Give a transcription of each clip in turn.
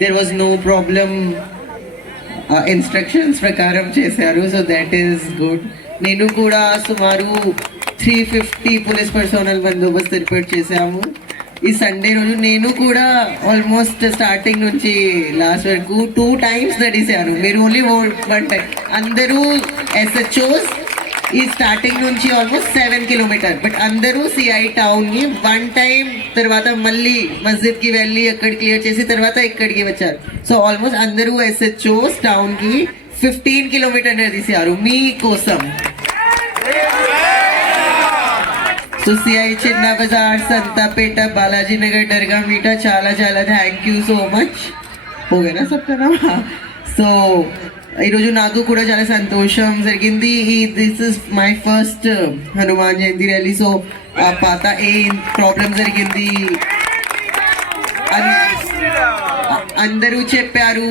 there was no problem. Instructions ప్రకారం చేశారు. So that is good. నేను కూడా సుమారు 350 పోలీస్ పర్సనల్ బందోబస్తు ఏర్పాటు చేశాము. ఈ సండే రోజు నేను కూడా ఆల్మోస్ట్ స్టార్టింగ్ నుంచి లాస్ట్ వరకు 2 times నడిచాను. మీరు ఓన్లీ 1 time. అందరూ SHOs ఈ స్టార్టింగ్ నుంచి ఆల్మోస్ట్ 7 kilometers. బట్ అందరూ CI టౌన్కి 1 time తర్వాత మళ్ళీ మస్జిద్కి వెళ్ళి అక్కడ క్లియర్ చేసి తర్వాత ఇక్కడికి వచ్చారు. సో ఆల్మోస్ట్ అందరూ SHOs టౌన్కి 15 kilometers నడిచారు మీకోసం. సో CI చిన్న బజార్, సంతాపేట, బాలాజీ నగర్, దర్గా మీటా చాలా చాలా థ్యాంక్ యూ సో మచ్. ఓకేనా చెప్తానా? సో ఈరోజు నాకు కూడా చాలా సంతోషం జరిగింది. This is my first Hanuman Jayanti rally. So పాత ఏ ప్రాబ్లం జరిగింది అందరూ చెప్పారు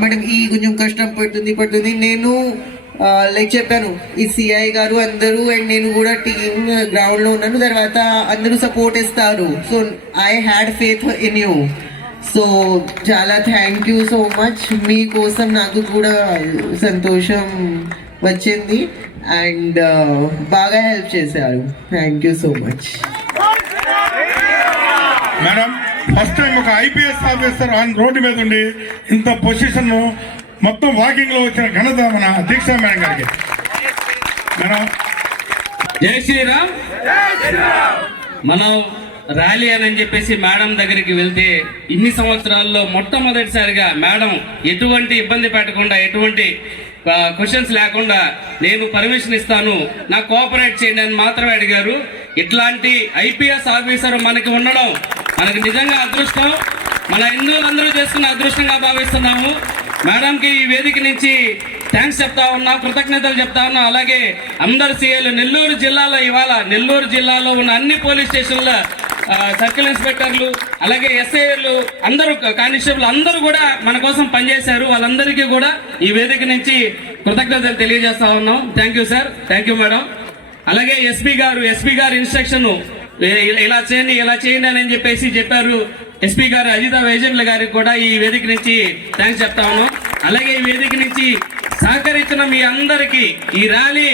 మేడం ఈ కొంచెం కష్టం పడుతుంది. నేను లైక్ చెప్పాను ఈ CI గారు అందరూ అండ్ నేను కూడా టీమ్ గ్రౌండ్లో ఉన్నాను. తర్వాత అందరూ సపోర్ట్ ఇస్తారు. So I had faith in you. So చాలా థ్యాంక్ యూ సో మచ్. మీకోసం నాకు కూడా సంతోషం వచ్చింది అండ్ బాగా హెల్ప్ చేశారు. Thank you so much. Madam first time ఒక IPS ఆఫీసర్ ఆన్ రోడ్డు మీద ఉండి ఇంత పొజిషన్ మొత్తం వాకింగ్ లో వచ్చిన ఘనత మన దీక్షా మేడం గారికి. మేడం జై శ్రీరామ్. మనం ర్యాలీ అని చెప్పేసి మేడం దగ్గరికి వెళ్తే ఇన్ని సంవత్సరాల్లో మొట్టమొదటిసారిగా మేడం ఎటువంటి ఇబ్బంది పెట్టకుండా ఎటువంటి క్వశ్చన్స్ లేకుండా నేను పర్మిషన్ ఇస్తాను నాకు కోఆపరేట్ చేయండి అని మాత్రమే అడిగారు. ఇట్లాంటి IPS ఆఫీసర్ మనకి ఉండడం మనకి నిజంగా అదృష్టం. మన హిందువులందరూ చేసుకున్న అదృష్టంగా భావిస్తున్నాము. మేడంకి ఈ వేదిక నుంచి థ్యాంక్స్ చెప్తా ఉన్నా, కృతజ్ఞతలు చెప్తా ఉన్నా. అలాగే అందరు CIలు నెల్లూరు జిల్లాలో ఇవాళ నెల్లూరు జిల్లాలో ఉన్న అన్ని పోలీస్ స్టేషన్ల సర్కిల్ ఇన్స్పెక్టర్లు అలాగే SIలు అందరూ కానిస్టేబుల్ అందరూ కూడా మన కోసం పనిచేశారు. వాళ్ళందరికీ కూడా ఈ వేదిక నుంచి కృతజ్ఞతలు తెలియజేస్తా ఉన్నాం. Thank you sir. Thank you madam. అలాగే ఎస్పీ గారు ఇన్స్ట్రక్షన్ ఇలా చేయండి అని చెప్పేసి చెప్పారు. ఎస్పీ గారు అజిత వైజెంట్ల గారికి కూడా ఈ వేదిక నుంచి థ్యాంక్స్ చెప్తా ఉన్నాం. అలాగే ఈ వేదిక నుంచి సహకరించిన మీ అందరికీ ఈ ర్యాలీ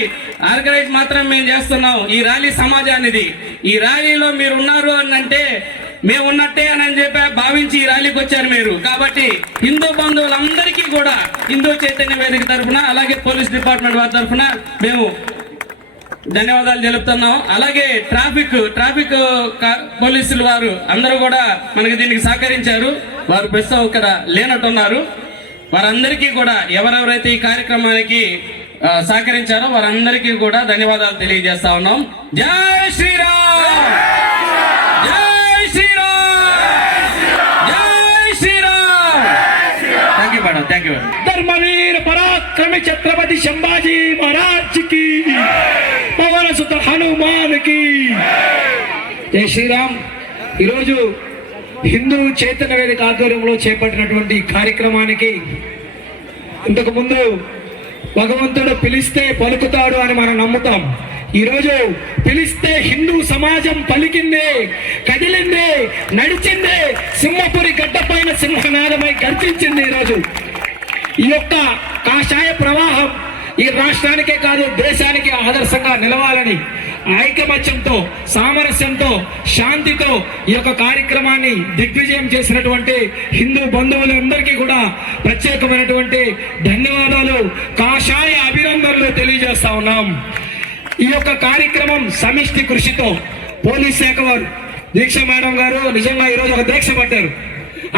ఆర్గనైజ్ మాత్రం మేము చేస్తున్నాం. ఈ ర్యాలీ సమాజానిది. ఈ ర్యాలీలో మీరు ఉన్నారు అని అంటే మేము ఉన్నట్టే అని చెప్పి భావించి ఈ ర్యాలీకి వచ్చారు మీరు. కాబట్టి హిందూ బంధువులందరికీ కూడా హిందూ చైతన్య వేదిక తరఫున అలాగే పోలీస్ డిపార్ట్మెంట్ వారి తరఫున మేము ధన్యవాదాలు తెలుపుతున్నాం. అలాగే ట్రాఫిక్ పోలీసులు వారు అందరూ కూడా మనకి దీనికి సహకరించారు. వారు ప్రస్తుతం ఇక్కడ లేనట్టున్నారు. వారందరికీ కూడా ఎవరెవరైతే ఈ కార్యక్రమానికి సహకరించారో వారందరికీ కూడా ధన్యవాదాలు తెలియజేస్తా ఉన్నాం. జై శ్రీరామ్. జై శ్రీరామ్. జై Shriram. Thank you madam. Thank you madam. ధర్మవీర పరాక్రమి ఛత్రపతి సంభాజీ మహారాజ్ కి, పవన సుత హనుమాన్ కి జై శ్రీరామ్. ఈరోజు హిందూ చైతన్య వేదిక ఆధ్వర్యంలో చేపట్టినటువంటి కార్యక్రమానికి ఇంతకు ముందు భగవంతుడు పిలిస్తే పలుకుతాడు అని మనం నమ్ముతాం. ఈరోజు పిలిస్తే హిందూ సమాజం పలికిందే, కదిలిందే, నడిచిందే, సింహపురి గడ్డపైన సింహనాదమై గర్జించింది. ఈరోజు ఈ యొక్క కాషాయ ప్రవాహం ఈ రాష్ట్రానికే కాదు దేశానికి ఆదర్శంగా నిలవాలని ఐకమత్యంతో, సామరస్యంతో, శాంతితో ఈ యొక్క కార్యక్రమాన్ని దిగ్విజయం చేసినటువంటి హిందూ బంధువులందరికీ కూడా ప్రత్యేకమైనటువంటి ధన్యవాదాలు, కాషాయ అభినందనలు తెలియజేస్తా ఉన్నాం. ఈ యొక్క కార్యక్రమం సమిష్టి కృషితో పోలీస్ శాఖ వారు దీక్ష మేడం గారు నిజంగా ఈరోజు ఒక దీక్ష పట్టారు.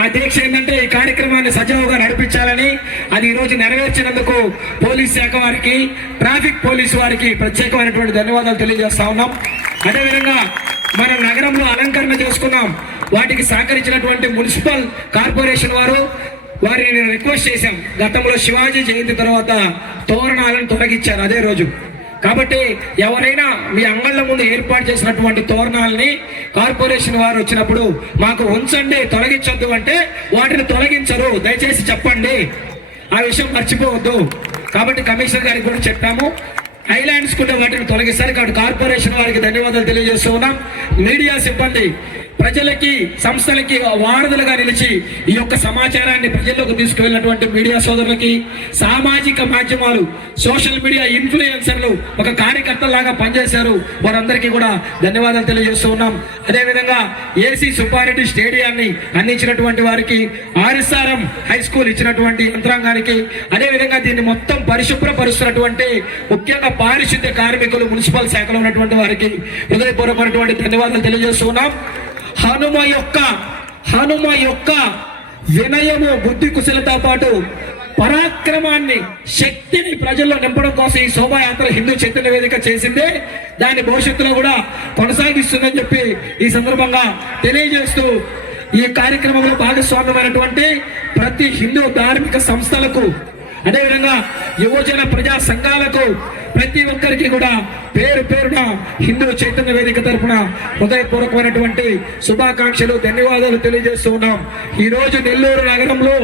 ఆ దీక్ష ఏంటంటే ఈ కార్యక్రమాన్ని సజావుగా నడిపించాలని, అది ఈరోజు నెరవేర్చినందుకు పోలీస్ శాఖ వారికి, ట్రాఫిక్ పోలీసు వారికి ప్రత్యేకమైనటువంటి ధన్యవాదాలు తెలియజేస్తా ఉన్నాం. అదేవిధంగా మనం నగరంలో అలంకరణ చేసుకున్నాం. వాటికి సహకరించినటువంటి మున్సిపల్ కార్పొరేషన్ వారిని నేను రిక్వెస్ట్ చేశాం. గతంలో శివాజీ జయంతి తర్వాత తోరణాలను తొలగించారు అదే రోజు. కాబట్టి ఎవరైనా మీ అంగళ్ళ ముందు ఏర్పాటు చేసినటువంటి తోరణాలని కార్పొరేషన్ వారు వచ్చినప్పుడు మాకు ఉంచండి, తొలగించొద్దు అంటే వాటిని తొలగించరు, దయచేసి చెప్పండి. ఆ విషయం మర్చిపోవద్దు. కాబట్టి కమిషనర్ గారికి కూడా చెప్పాము. ఐలాండ్స్ కూడా వాటిని తొలగిస్తారు. కాబట్టి కార్పొరేషన్ వారికి ధన్యవాదాలు తెలియజేస్తూ ఉన్నాం. మీడియా సిబ్బంది ప్రజలకి సంస్థలకి వారధులుగా నిలిచి ఈ యొక్క సమాచారాన్ని ప్రజల్లోకి తీసుకువెళ్ళినటువంటి మీడియా సోదరులకి, సామాజిక మాధ్యమాలు, సోషల్ మీడియా ఇన్ఫ్లుయెన్సర్లు ఒక కార్యకర్తలాగా పనిచేశారు, వారందరికీ కూడా ధన్యవాదాలు తెలియజేస్తూ ఉన్నాం. అదేవిధంగా ఏసీ సుబ్బారెడ్డి స్టేడియాన్ని అందించినటువంటి వారికి, ఆర్ఎస్ఆర్ఎం హై స్కూల్ ఇచ్చినటువంటి యంత్రాంగానికి, అదేవిధంగా దీన్ని మొత్తం పరిశుభ్రపరుస్తున్నటువంటి ముఖ్యంగా పారిశుద్ధ్య కార్మికులు, మున్సిపల్ శాఖలో ఉన్నటువంటి వారికి హృదయపూర్వకమైనటువంటి ధన్యవాదాలు తెలియజేస్తూ ఉన్నాం. హనుమ యొక్క వినయము, బుద్ధి కుశలతో పాటు పరాక్రమాన్ని, శక్తిని ప్రజల్లో నింపడం కోసం ఈ శోభాయాత్ర హిందూ చైతన్య వేదిక చేసిందే, దాని భవిష్యత్తులో కూడా కొనసాగిస్తుందని చెప్పి ఈ సందర్భంగా తెలియజేస్తూ, ఈ కార్యక్రమంలో భాగస్వామ్యమైనటువంటి ప్రతి హిందూ ధార్మిక సంస్థలకు, అదేవిధంగా యువజన ప్రజా సంఘాలకు, ప్రతి ఒక్కరికి కూడా పేరు పేరున హిందూ చైతన్య వేదిక తరఫున హృదయపూర్వకమైనటువంటి శుభాకాంక్షలు, ధన్యవాదాలు తెలియజేస్తూ ఉన్నాం. ఈ రోజు నెల్లూరు నగరంలో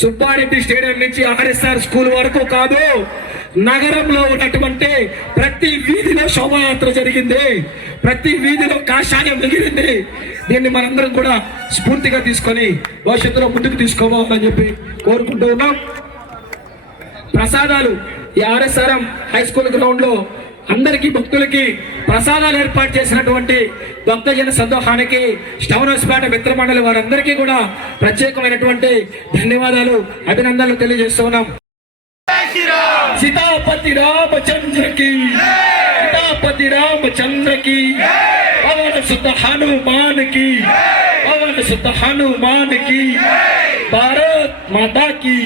సుబ్బారెడ్డి స్టేడియం నుంచి ఆర్ఎస్ఆర్ స్కూల్ వరకు కాదు, నగరంలో ఉన్నటువంటి ప్రతి వీధిలో శోభాయాత్ర జరిగింది, ప్రతి వీధిలో కాషాయం మిగిలింది. దీన్ని మనందరం కూడా స్ఫూర్తిగా తీసుకొని భవిష్యత్తులో ముందుకు తీసుకోవాలని చెప్పి కోరుకుంటూ ఉన్నాం. ప్రసాదాలు ఈ ఆర్ఎస్ఆర్ఎం హై స్కూల్ గ్రౌండ్ లో అందరికీ భక్తులకి ప్రసాదాలు ఏర్పాటు చేసినటువంటి భక్తజన సందోహానికి స్టౌనస్పేట మిత్ర మండలి వారందరికీ కూడా ప్రత్యేకమైనటువంటి ధన్యవాదాలు, అభినందనలు తెలియజేస్తూ ఉన్నాం. సీతాపతి రామచంద్రకి, సీతాపతి రామచంద్రకి, పవన సుత హనుమానికి, పవన సుత హనుమానికి, భారత్ మాతా की,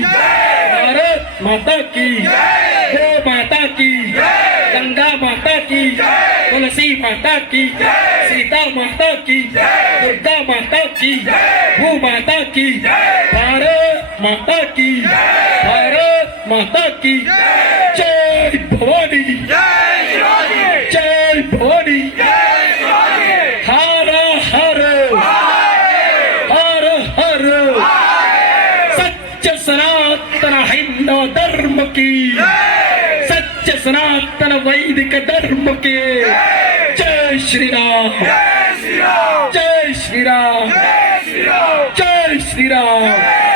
भारत माता की, गो माता की, गंगा माता की, तुलसी माता की, सीता माता की, दुर्गा माता की, भू माता की, भारत माता की, भारत माता की, जय भवानी, जय भवानी, हर हर हर हर, सच्च सनातन हिंदू धर्म की, सच्च सनातन वैदिक धर्म के, जय श्री राम, जय श्री राम, जय श्री राम, जय श्री राम।